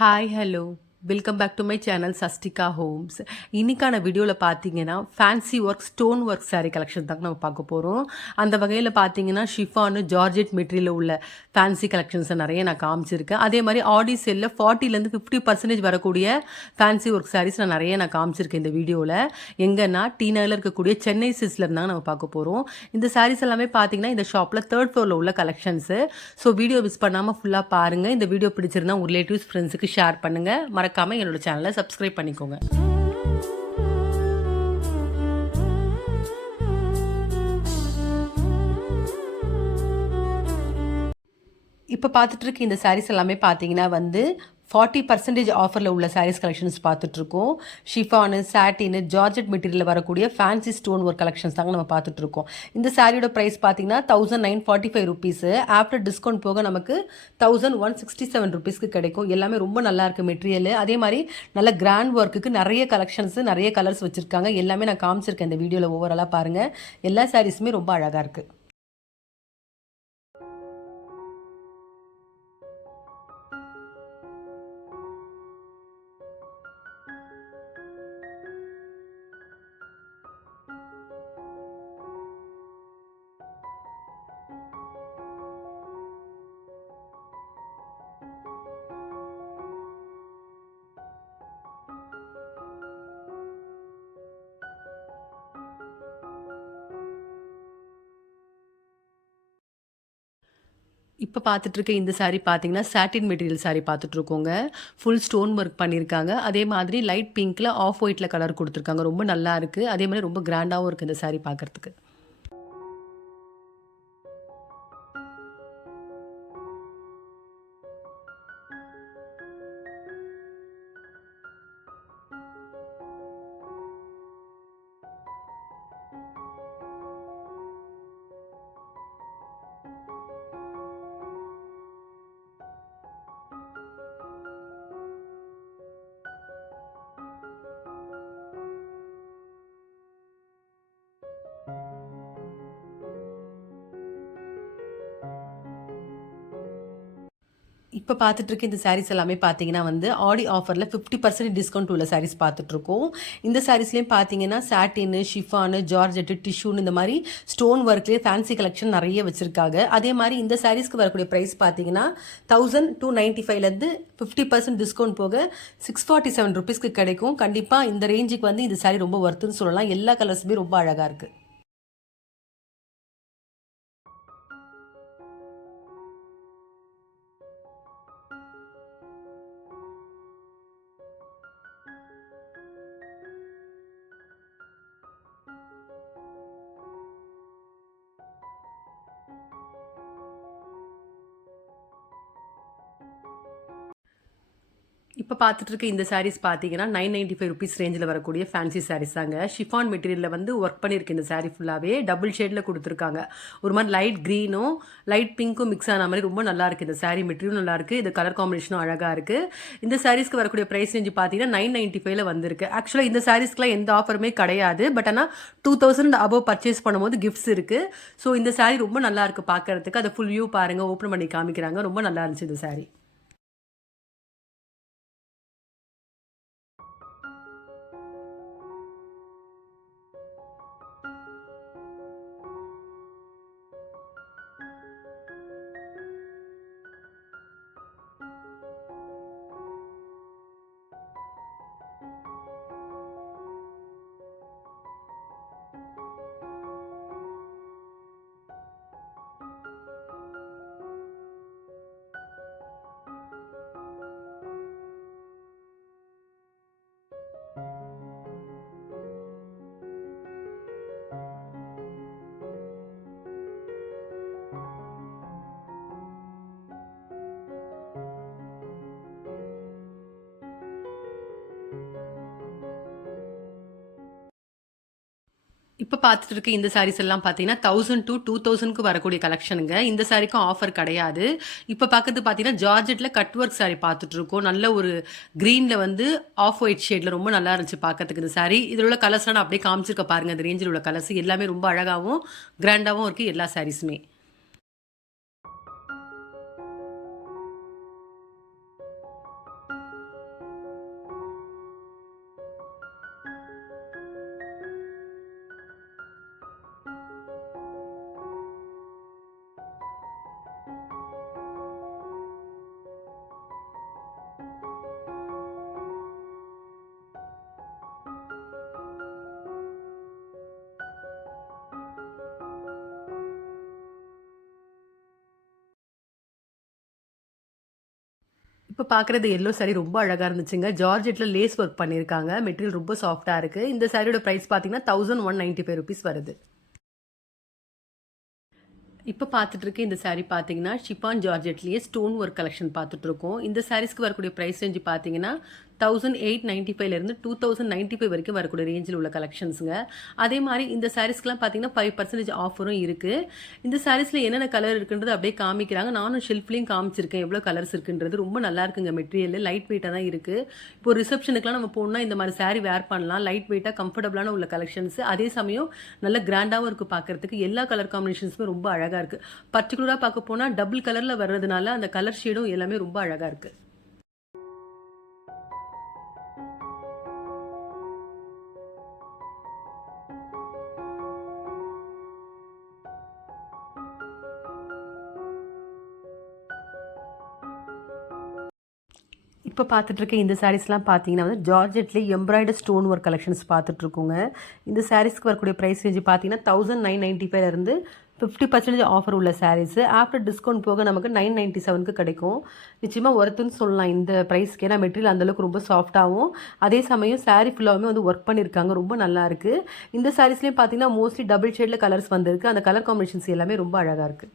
Hi hello welcome back to my channel சஸ்டிகா homes. இன்றைக்கான வீடியோவில் பார்த்தீங்கன்னா fancy work stone work saree collection தாங்க நம்ம பார்க்க போகிறோம். அந்த வகையில் பார்த்தீங்கன்னா ஷிஃபானு ஜார்ஜெட் மெட்டீரியலில் உள்ள ஃபேன்சி கலெக்ஷன்ஸை நிறைய நான் காமிச்சிருக்கேன். அதே மாதிரி ஆடி செல்லில் 40லேருந்து 50% வரக்கூடிய ஃபேன்சி ஒர்க் sarees நான் காமிச்சிருக்கேன் இந்த வீடியோவில். எங்கன்னா டி நகரில் இருக்கக்கூடிய சென்னை சில்க்ஸில் இருந்தாங்க நம்ம பார்க்க போகிறோம். இந்த sarees எல்லாமே பார்த்தீங்கன்னா இந்த ஷாப்பில் 3rd ஃப்ளோரில் உள்ள கலெக்ஷன்ஸு. ஸோ வீடியோ மிஸ் பண்ணாமல் ஃபுல்லாக பாருங்கள். இந்த வீடியோ பிடிச்சிருந்தா உங்கள் ரிலேட்டிவ்ஸ் ஃப்ரெண்ட்ஸுக்கு ஷேர் பண்ணுங்கள். மறக்காமல் என்னோட சேனலை சப்ஸ்கிரைப் பண்ணிக்கோங்க. இப்போ பார்த்துட்டு இருக்க இந்த sarees எல்லாமே பார்த்தீங்கன்னா 40% ஆஃபரில் உள்ள sarees கலெக்ஷன்ஸ் பார்த்துட்ருக்கோம். ஷிஃபானு சாட்டினு ஜார்ஜெட் மெட்டீரியலில் வரக்கூடிய ஃபேன்சி ஸ்டோன் ஒர்க் கலெக்ஷன்ஸ் தாங்க நம்ம பார்த்துட்ருக்கோம். இந்த சாரியோட ப்ரைஸ் பார்த்தீங்கன்னா 1945 ருபீஸு. ஆஃப்டர் டிஸ்கவுண்ட் போக நமக்கு 1167 ருபீஸ்க்கு கிடைக்கும். எல்லாமே ரொம்ப நல்லா இருக்குது மெட்டீரியல். அதே மாதிரி நல்ல கிராண்ட் ஒர்க்குக்கு நிறைய கலெக்ஷன்ஸு நிறைய கலர்ஸ் வச்சுருக்காங்க. எல்லாமே நான் காமிச்சிருக்கேன் இந்த வீடியோவில். ஓவராலாக பாருங்கள், எல்லா சாரீஸுமே ரொம்ப அழகாக இருக்குது. இப்போ பார்த்துட்ருக்க இந்த saree பார்த்தீங்கன்னா சாட்டின் மெட்டீரியல் saree பார்த்துட்ருக்கோங்க. ஃபுல் ஸ்டோன் ஒர்க் பண்ணியிருக்காங்க. அதே மாதிரி லைட் பிங்க்கில் ஆஃப் ஒயிட்டில் கலர் கொடுத்துருக்காங்க. ரொம்ப நல்லா இருக்குது. அதே மாதிரி ரொம்ப கிராண்டாகவும் இருக்குது இந்த saree பார்க்குறதுக்கு. இப்போ பார்த்துட்ருக்க இந்த sarees எல்லாமே பார்த்தீங்கன்னா ஆடி ஆஃபரில் 50% டிஸ்கவுண்ட் உள்ள sarees பார்த்துட்ருக்கோம். இந்த சாரீஸ்லேயும் பார்த்தீங்கன்னா சாட்டினு ஷிஃபானு ஜார்ஜெட்டு டிஷ்யூன்னு இந்த மாதிரி ஸ்டோன் ஒர்க்லேயே ஃபேன்சி கலெக்ஷன் நிறைய வச்சுருக்காங்க. அதே மாதிரி இந்த சாரீஸ்க்கு வரக்கூடிய ப்ரைஸ் பார்த்தீங்கன்னா 1295லேருந்து 50% டிஸ்கவுண்ட் போக 647 ருபீஸ்க்கு கிடைக்கும். கண்டிப்பாக இந்த ரேஞ்சுக்கு இந்த சாரீ ரொம்ப ஒர்த்துன்னு சொல்லலாம். எல்லா கலர்ஸுமே ரொம்ப அழகாக இருக்குது. இப்போ பார்த்துட்டு இருக்க இந்த sarees பார்த்தீங்கன்னா 995 ருபீஸ் ரேஞ்சில் வரக்கூடிய ஃபேன்சி sarees தாங்க. ஷிஃபான் மெட்டீரியலில் ஒர்க் பண்ணியிருக்கு இந்த saree ஃபுல்லாகவே. டபுள் ஷேடில் கொடுத்துருக்காங்க. ஒரு மாதிரி லைட் க்ரீனும் லைட் பிங்க்கும் மிக்ஸ் ஆன மாதிரி ரொம்ப நல்லா இருக்குது. இந்த saree மெட்டீரியல் நல்லா இருக்குது. இது கலர் காம்பினேஷனும் அழகாக இருக்குது. இந்த சாரீஸ்க்கு வரக்கூடிய ப்ரைஸ் ரேஞ்சு பார்த்தீங்கன்னா 995ல வந்திருக்கு. ஆக்சுவலாக இந்த சாரீஸ்க்குலாம் எந்த ஆஃபருமே கிடையாது. பட் ஆனால் 2000 அபவ் பர்ச்சேஸ் பண்ணும்போது கிஃப்ட்ஸ் இருக்குது. ஸோ இந்த saree ரொம்ப நல்லா இருக்குது பார்க்கறதுக்கு. அதை ஃபுல் வியூ பாருங்கள், ஓப்பன் பண்ணி காமிக்கிறாங்க. ரொம்ப நல்லா இருந்துச்சு இந்த saree. இப்போ பார்த்துட்டு இருக்க இந்த சாரீஸ் எல்லாம் பார்த்தீங்கன்னா 1000 to 2000க்கு வரக்கூடிய கலெக்ஷனுங்க. இந்த சாரிக்கும் ஆஃபர் கிடையாது. இப்போ பார்க்கறது பார்த்தீங்கன்னா ஜார்ஜெட்டில் கட் ஒர்க் சாரி பார்த்துட்டு இருக்கோம். நல்ல ஒரு க்ரீனில் ஆஃப் ஒயிட் ஷேடில் ரொம்ப நல்லா இருந்துச்சு பார்க்கறதுக்கு இந்த சாரி. இதில் உள்ள கலர்ஸ்லாம் நான் அப்படியே காமிச்சிருக்க பாருங்கள். அந்த ரேஞ்சில் உள்ள கலர்ஸ் எல்லாமே ரொம்ப அழகாகவும் கிராண்டாகவும் இருக்குது எல்லா சாரீஸுமே. இப்போ பார்க்குறது எல்லோ சாரீ ரொம்ப அழகாக இருந்துச்சுங்க. ஜார்ஜெட்டில் லேஸ் ஒர்க் பண்ணியிருக்காங்க. மெட்டீரியல் ரொம்ப சாஃப்ட்டாக இருக்குது. இந்த சாரியோட ப்ரைஸ் பார்த்தீங்கன்னா ₹1195 வருது. இப்போ பார்த்துட்டு இருக்க இந்த சாரீ பார்த்தீங்கன்னா ஷிஃபான் ஜார்ஜெட்லேயே ஸ்டோன் ஒர்க் கலெக்ஷன் பார்த்துட்ருக்கோம். இந்த சாரீஸ்க்கு வரக்கூடிய ப்ரைஸ் ரேஞ்சு பார்த்தீங்கன்னா 1895லேருந்து 2095 வரைக்கும் வரக்கூடிய ரேஞ்சில் உள்ள கலெக்ஷன்ஸுங்க. அதே மாதிரி இந்த சாரீஸ்க்குலாம் பார்த்தீங்கன்னா 5% ஆஃபரும் இருக்குது. இந்த சாரீஸில் என்னென்ன கலர் இருக்குன்றது அப்படியே காமிக்கிறாங்க. நானும் ஷெல்ஃப்லேயும் காமிச்சிருக்கேன் எவ்வளோ கலர்ஸ் இருக்குன்றது. ரொம்ப நல்லா இருக்குங்க மெட்டீரியல். லைட் வெயிட்டாக தான் இருக்குது. இப்போ ரிசப்ஷனுக்குலாம் நம்ம போனால் இந்த மாதிரி சாரீ வேர் பண்ணலாம். லைட் வெயிட்டாக கம்ஃபர்டபுளான உள்ள கலெக்ஷன்ஸ். அதே சமயம் நல்ல கிராண்டாகவும் இருக்குது பார்க்குறதுக்கு. எல்லா கலர் காம்பினேஷன்ஸுமே ரொம்ப அழகாக இருக்குது. பர்டிகுலராக பார்க்க போனால் டபுள் கலரில் வர்றதுனால அந்த கலர் ஷேடும் எல்லாமே ரொம்ப அழகாக இருக்குது. இப்போ பார்த்துட்ருக்க இந்த சாரீஸ்லாம் பார்த்தீங்கன்னா வந்து ஜார்ஜெட்லேயே எம்ப்ராய்டர் ஸ்டோன் ஒர்க் கலெக்ஷன்ஸ் பார்த்துட்ருக்கோங்க. இந்த சாரீஸ்க்கு வரக்கூடிய ப்ரைஸ் ரேஞ்சு பார்த்தீங்கன்னா 1995லேருந்து 50% ஆஃபர் உள்ள சாரீஸு. ஆஃப்டர் டிஸ்கவுண்ட் போக நமக்கு 997க்கு கிடைக்கும். நிச்சயமாக ஒர்த்துன்னு சொல்லலாம் இந்த ப்ரைஸ்க்கு. ஏன்னா மெட்டீரியல் அந்தளவுக்கு ரொம்ப சாஃப்ட்டாகவும் அதே சமயம் சாரீ ஃபுல்லாகவுமே வந்து ஒர்க் பண்ணியிருக்காங்க. ரொம்ப நல்லாயிருக்கு. இந்த சாரீஸ்லேயும் பார்த்தீங்கன்னா மோஸ்ட்லி டபுள் ஷேடில் கலர்ஸ் வந்திருக்கு. அந்த கலர் காம்பினேஷன்ஸ் எல்லாமே ரொம்ப அழகாக இருக்குது.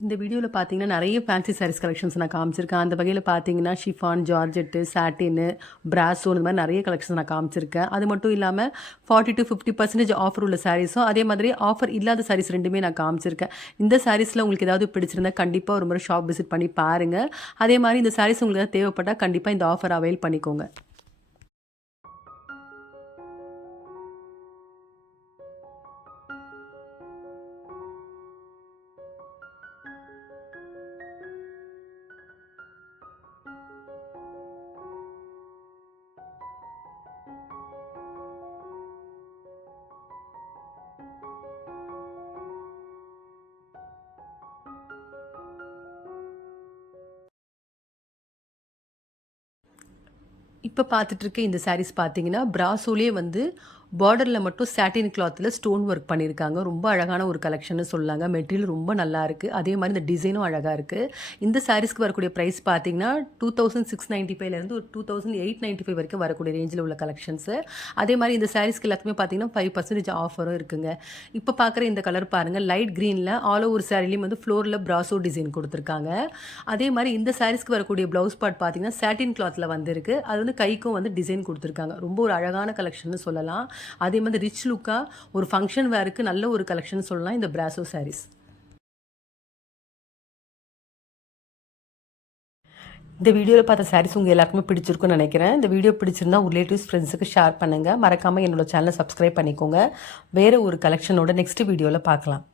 இந்த வீடியோவில் பார்த்தீங்கன்னா நிறைய ஃபேன்சி சாரீஸ் கலெக்ஷன்ஸ் நான் காமிச்சிருக்கேன். அந்த வகையில் பார்த்தீங்கன்னா ஷிஃபான், ஜார்ஜெட்டு, சாட்டினு, பிராஸோ இந்த மாதிரி நிறைய கலெக்ஷன்ஸ் நான் காமிச்சிருக்கேன். அது மட்டும் இல்லாமல் 40 to 50% ஆஃபர் உள்ள சாரீஸும் அதே மாதிரி ஆஃபர் இல்லாத சாரீஸ் ரெண்டுமே நான் காமிச்சிருக்கேன். இந்த சாரீஸில் உங்களுக்கு ஏதாவது பிடிச்சிருந்தா கண்டிப்பாக ஒரு முறை ஷாப் விசிட் பண்ணி பாருங்கள். அதே மாதிரி இந்த சாரீஸ் உங்களுக்கு ஏதாவது தேவைப்பட்டால் கண்டிப்பாக இந்த ஆஃபர் அவைல் பண்ணிக்கோங்க. இப்போ பார்த்துட்ருக்க இந்த சாரீஸ் பார்த்தீங்கன்னா பிராசோலே வந்து பார்டரில் மட்டும் சாட்டின் கிளாத்தில் ஸ்டோன் ஒர்க் பண்ணியிருக்காங்க. ரொம்ப அழகான ஒரு கலெக்ஷன்னு சொல்லாங்க. மெட்டீரியல் ரொம்ப நல்லா இருக்குது. அதே மாதிரி இந்த டிசைனும் அழகாக இருக்குது. இந்த சாரீஸ்க்கு வரக்கூடிய ப்ரைஸ் பார்த்தீங்கன்னா 2695லேருந்து ஒரு 2895 வரைக்கும் வரக்கூடிய ரேஞ்சில் உள்ள கலெக்ஷன்ஸு. அதே மாதிரி இந்த சாரீஸ்க்கு எல்லாத்துக்குமே பார்த்தீங்கன்னா 5% ஆஃபரும் இருக்குங்க. இப்போ பார்க்குற இந்த கலர் பாருங்கள். லைட் க்ரீனில் ஆல் ஓவர் சாரிலையும் வந்து ஃப்ளோரில் பிராசோ டிசைன் கொடுத்துருக்காங்க. அதே மாதிரி இந்த சாரீஸ்க்கு வரக்கூடிய ப்ளவுஸ் பார்ட் பார்த்தீங்கன்னா சாட்டின் கிளாத்தில் வந்துருக்கு. அது வந்து கைக்கும் வந்து டிசைன் கொடுத்துருக்காங்க. ரொம்ப ஒரு அழகான கலெக்ஷன்னு சொல்லலாம். அதே மாதிரி ரிச் லுக்காக ஒரு ஃபங்க்ஷன் வேருக்கு நல்ல ஒரு கலெக்ஷன் சொல்லலாம் இந்த பிராசோ சாரீஸ். இந்த வீடியோவில் பார்த்த சாரீஸ் உங்கள் எல்லாருக்குமே பிடிச்சிருக்குன்னு நினைக்கிறேன். இந்த வீடியோ பிடிச்சிருந்தா உங்கள் ரிலேட்டிவ்ஸ் ஃப்ரெண்ட்ஸுக்கு ஷேர் பண்ணுங்கள். மறக்காமல் என்னோட சேனலை சப்ஸ்கிரைப் பண்ணிக்கோங்க. வேறு ஒரு கலெக்ஷனோட நெக்ஸ்ட் வீடியோவில் பார்க்கலாம்.